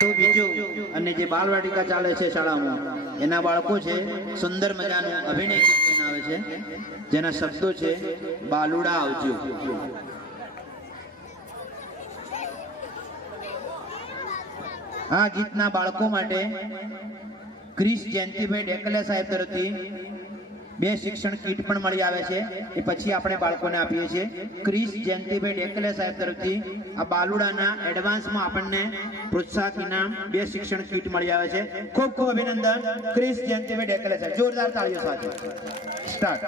તો બીજું અને જે બાલવાટિકા ચાલે છે શાળામાં એના બાળકો છે સુંદર મજાનું અભિનય આવે છે જેના શબ્દો છે બાલુડા આવજો। આ ગીતના બાળકો માટે ક્રિસ જયંતિભાઈ ડેકલે સાહેબ તરફથી 2 શિક્ષણ કીટ પણ મળી આવે છે। એ પછી આપણે બાળકોને આપીએ છીએ। ક્રિસ જયંતિભાઈ ડેકલે સાહેબ તરફથી આ બાલુડાના એડવાન્સમાં આપણને પ્રોત્સાહક ઇનામ 2 શિક્ષણ કીટ મળી આવે છે। ખૂબ ખૂબ અભિનંદન ક્રિસ જયંતિભાઈ ડેકલે સાહેબ, જોરદાર તાળીઓ સાથે સ્ટાર્ટ।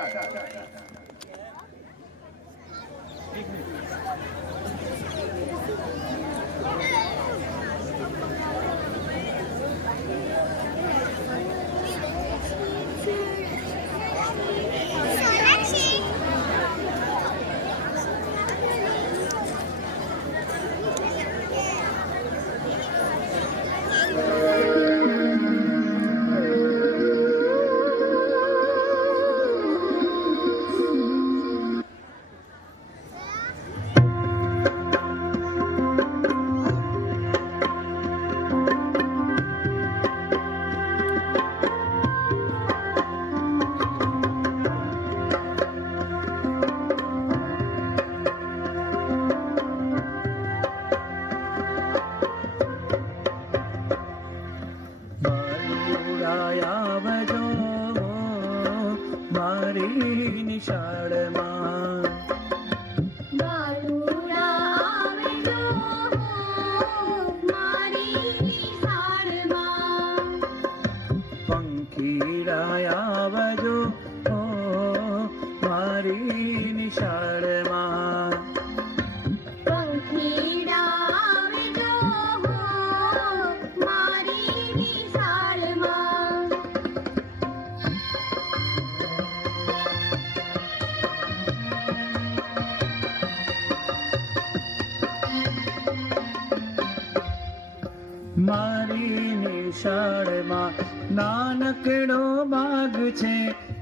મારી નિશાળમાં નાનકડો બાગ છે,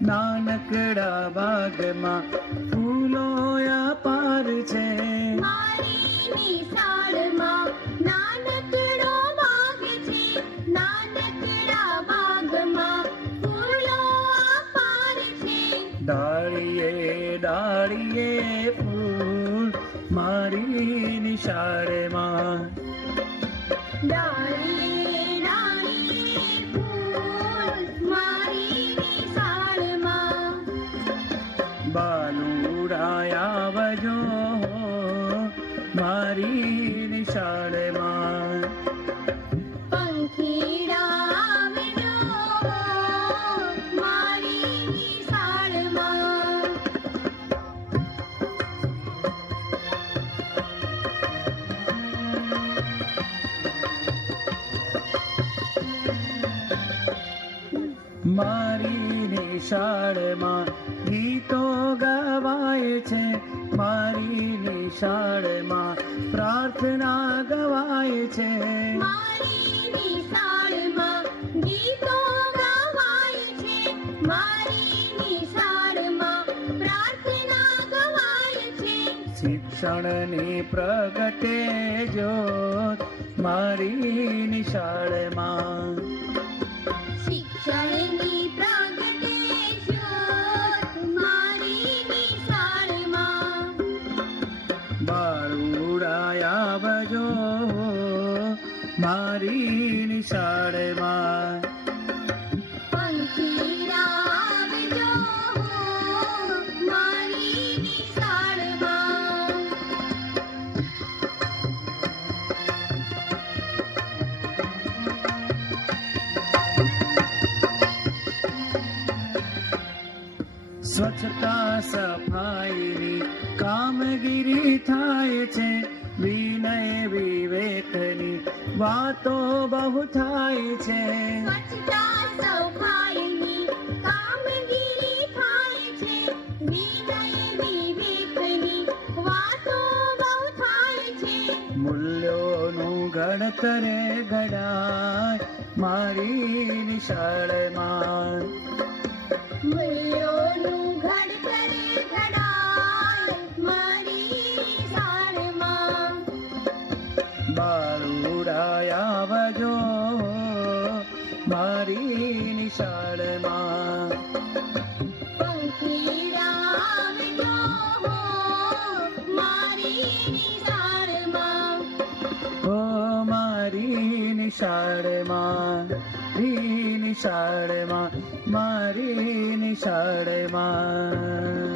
નાનકડા બાગમાં ફૂલો અપાર છે। મારી નિશાળમાં નાનકડો બાગ છે, નાનકડા બાગમાં ફૂલો અપાર છે। ડાળીએ ડાળીએ ફૂલ મારી નિશાળમાં, ડાળીએ ડાળીએ ફૂલ મારી નિશાળમાં। બાલુડા આવજો મારી નિશાળમાં, પંખીડા આવજો મારી નિશાળમાં। મારી નિશાળમાં ગીતો ગવાય છે, મારી નિશાળમાં પ્રાર્થના ગવાય છે। મારી નિશાળમાં ગીતો ગવાય છે, મારી નિશાળમાં પ્રાર્થના ગવાય છે। શિક્ષણની પ્રગટે જ્યોત મારી નિશાળમાં, શિક્ષણની પ્રગટે જ્યોત મારી નિશાળમાં। બાલુડા આવજો મારી નિશાળમાં, પંખીડા આવજો મારી નિશાળમાં। સ્વચ્છતા સફાઈની કામગીરી થાય છે, વિનય વિવેકની વાતો બહુ થાય છે। સ્વચ્છતા સફાઈની કામગીરી થાય છે, વિનય વિવેકની વાતો બહુ થાય છે। મૂલ્યોનું ઘડતરે ઘડાય મારી નિશાળમાં, મૂલ્યોનું ઘડતરે ઘડાય મારી નિશાળમાં। બાલુડા આવજો આવજો મારી નિશાળમાં. પંખીડા આવજો મારી નિશાળમાં. ઓ મારી નિશાળમાં, નિશાળમાં, મારી નિશાળમાં.